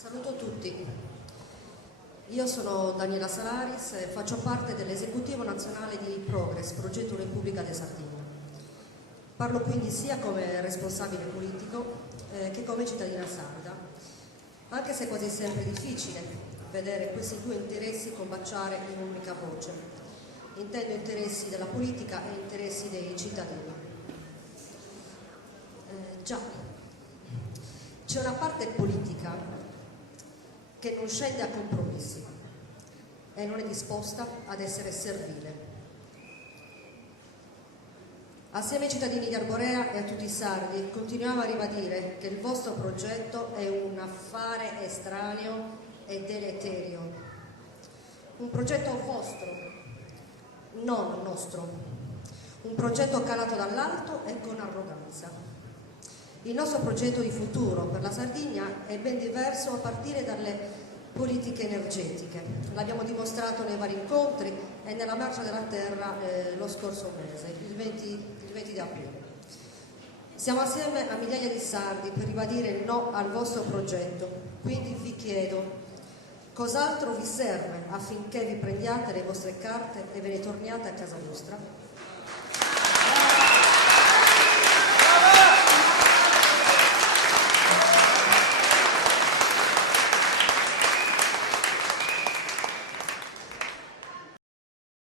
Saluto tutti, io sono Daniela Salaris e faccio parte dell'esecutivo nazionale di Progress, Progetto Repubblica de Sardegna. Parlo quindi sia come responsabile politico che come cittadina sarda, anche se è quasi sempre difficile vedere questi due interessi combaciare in un'unica voce. Intendo interessi della politica e interessi dei cittadini. Già, c'è una parte politica che non scende a compromessi e non è disposta ad essere servile. Assieme ai cittadini di Arborea e a tutti i sardi continuiamo a ribadire che il vostro progetto è un affare estraneo e deleterio. Un progetto vostro, non nostro. Un progetto calato dall'alto e con arroganza. Il nostro progetto di futuro per la Sardegna è ben diverso a partire dalle politiche energetiche. L'abbiamo dimostrato nei vari incontri e nella Marcia della Terra lo scorso mese, il 20 di aprile. Siamo assieme a migliaia di sardi per ribadire il no al vostro progetto. Quindi vi chiedo, cos'altro vi serve affinché vi prendiate le vostre carte e ve ne torniate a casa vostra?